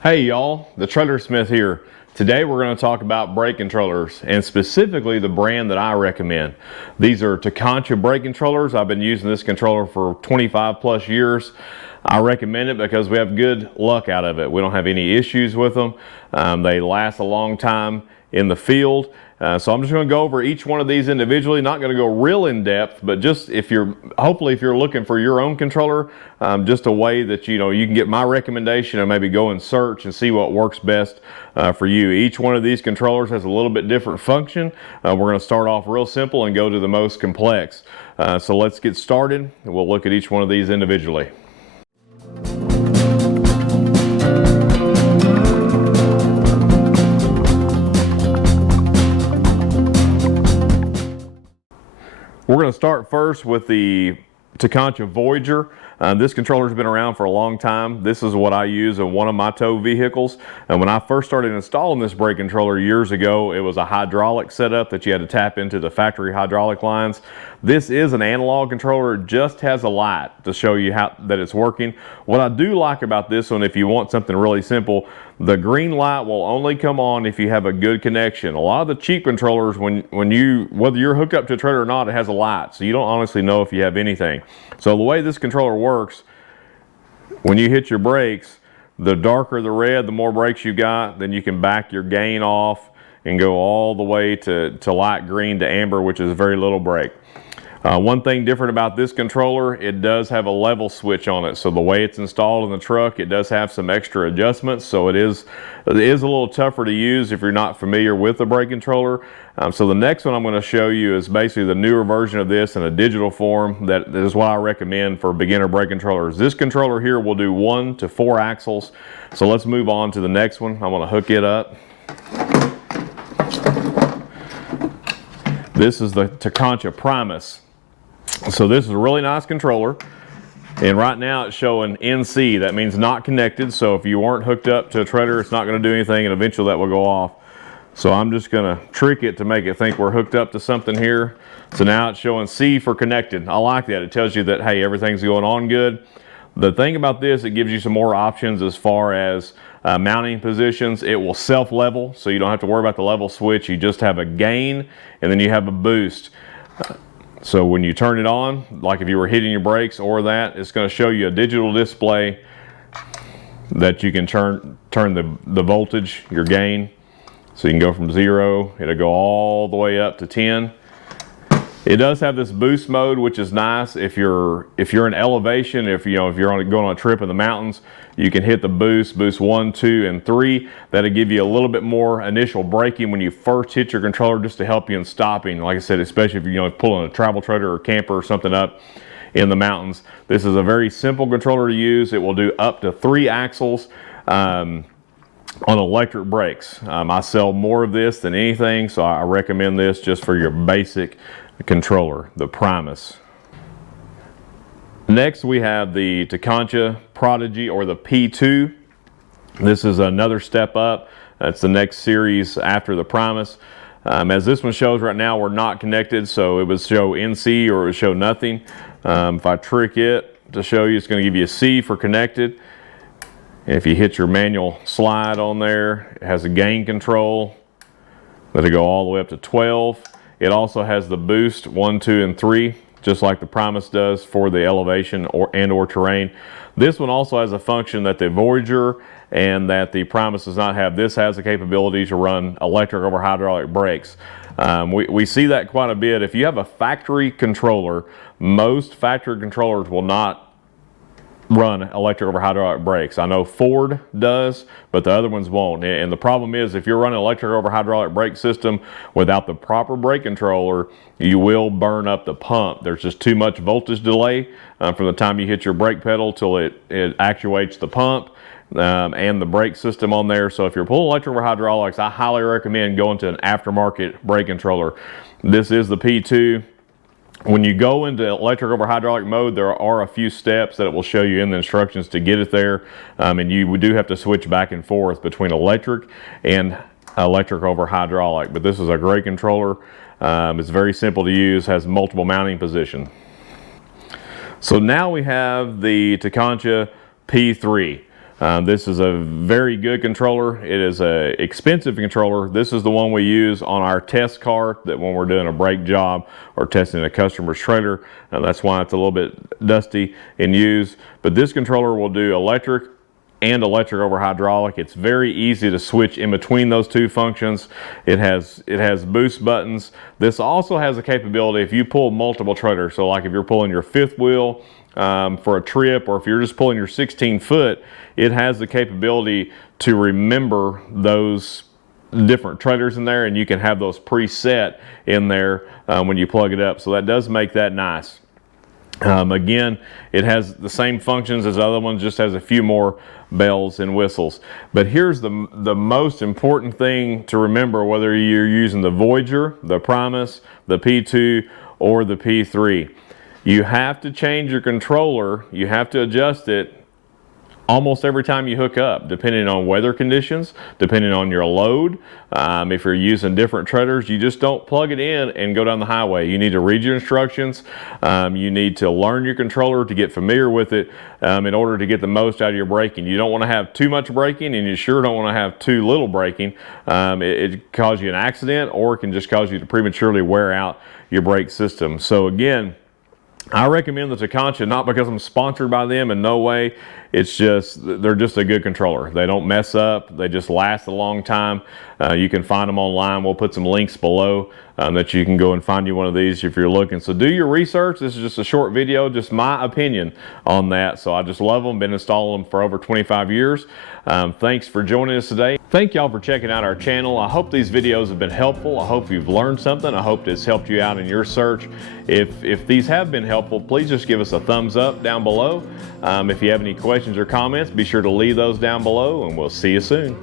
Hey y'all, the TrailerSmith here. Today we're going to talk about brake controllers and specifically the brand that I recommend. These are Tekonsha brake controllers. I've been using this controller for 25 plus years. I recommend it because we have good luck out of it. We don't have any issues with them. They last a long time in the field. So I'm just going to go over each one of these individually. Not going to go real in depth, but just hopefully if you're looking for your own controller, just a way that you can get my recommendation and maybe go and search and see what works best for you. Each one of these controllers has a little bit different function. We're going to start off real simple and go to the most complex. So let's get started. We'll look at each one of these individually. We're going to start first with the Tekonsha Voyager. This controller has been around for a long time. This is what I use in one of my tow vehicles. And when I first started installing this brake controller years ago, it was a hydraulic setup that you had to tap into the factory hydraulic lines. This is an analog controller. It just has a light to show you that it's working. What I do like about this one, if you want something really simple, the green light will only come on if you have a good connection. A lot of the cheap controllers, whether you're hooked up to a trailer or not, it has a light, so you don't honestly know if you have anything. So the way this controller works, when you hit your brakes, the darker the red, the more brakes you got, then you can back your gain off and go all the way to light green to amber, which is very little brake. One thing different about this controller, it does have a level switch on it. So the way it's installed in the truck, it does have some extra adjustments. So it is a little tougher to use if you're not familiar with the brake controller. So the next one I'm going to show you is basically the newer version of this in a digital form. That is what I recommend for beginner brake controllers. This controller here will do 1 to 4 axles. So let's move on to the next one. I'm going to hook it up. This is the Tekonsha Primus. So this is a really nice controller, and right now it's showing NC. That means not connected. So if you weren't hooked up to a trailer, it's not going to do anything, and eventually that will go off. So I'm just going to trick it to make it think we're hooked up to something here. So now it's showing C for connected. I like that. It tells you that, hey, everything's going on good. The thing about this, it gives you some more options as far as mounting positions. It will self-level, so you don't have to worry about the level switch. You just have a gain, and then you have a boost. So when you turn it on, like if you were hitting your brakes or that, it's going to show you a digital display that you can turn the voltage, your gain. So you can go from 0, it'll go all the way up to 10. It does have this boost mode, which is nice if you're in elevation. If you're going on a trip in the mountains, you can hit the boost 1, 2, and 3. That'll give you a little bit more initial braking when you first hit your controller, just to help you in stopping. Like I said, especially if you're pulling a travel trailer or camper or something up in the mountains. This is a very simple controller to use. It will do up to 3 axles on electric brakes. I sell more of this than anything, so I recommend this just for your basic controller, the Primus. Next we have the Tekonsha Prodigy, or the P2. This is another step up. That's the next series after the Primus. As this one shows right now, we're not connected, so it would show NC or it would show nothing. If I trick it to show you, it's going to give you a C for connected. And if you hit your manual slide on there, it has a gain control that'll go all the way up to 12. It also has the boost 1, 2, and 3, just like the Primus does for the elevation or terrain. This one also has a function that the Voyager and that the Primus does not have. This has the capability to run electric over hydraulic brakes. We see that quite a bit. If you have a factory controller, most factory controllers will not run electric over hydraulic brakes. I know Ford does, but the other ones won't. And the problem is, if you're running electric over hydraulic brake system without the proper brake controller, you will burn up the pump. There's just too much voltage delay from the time you hit your brake pedal till it actuates the pump and the brake system on there. So if you're pulling electric over hydraulics, I highly recommend going to an aftermarket brake controller. This is the P2. When you go into electric over hydraulic mode, there are a few steps that it will show you in the instructions to get it there, and you do have to switch back and forth between electric and electric over hydraulic. But this is a great controller. It's very simple to use, has multiple mounting positions. So now we have the Tekonsha P3. This is a very good controller. It is a expensive controller. This is the one we use on our test car that when we're doing a brake job or testing a customer's trailer. That's why it's a little bit dusty in use. But this controller will do electric and electric over hydraulic. It's very easy to switch in between those two functions. It has boost buttons. This also has a capability if you pull multiple trailers. So like if you're pulling your fifth wheel for a trip, or if you're just pulling your 16-foot, it has the capability to remember those different trailers in there, and you can have those preset in there when you plug it up. So that does make that nice. Again, it has the same functions as the other ones, just has a few more bells and whistles. But here's the most important thing to remember, whether you're using the Voyager, the Primus, the P2, or the P3. You have to change your controller, you have to adjust it almost every time you hook up, depending on weather conditions, depending on your load. If you're using different trailers, you just don't plug it in and go down the highway. You need to read your instructions. You need to learn your controller to get familiar with it in order to get the most out of your braking. You don't want to have too much braking, and you sure don't want to have too little braking. It can cause you an accident, or it can just cause you to prematurely wear out your brake system. So again, I recommend the Tekonsha, not because I'm sponsored by them, in no way. It's just, they're just a good controller. They don't mess up. They just last a long time. You can find them online. We'll put some links below that you can go and find you one of these if you're looking. So do your research. This is just a short video, just my opinion on that. So I just love them. Been installing them for over 25 years. Thanks for joining us today. Thank y'all for checking out our channel. I hope these videos have been helpful. I hope you've learned something. I hope it's helped you out in your search. If these have been helpful, please just give us a thumbs up down below. If you have any questions or comments, be sure to leave those down below, and we'll see you soon.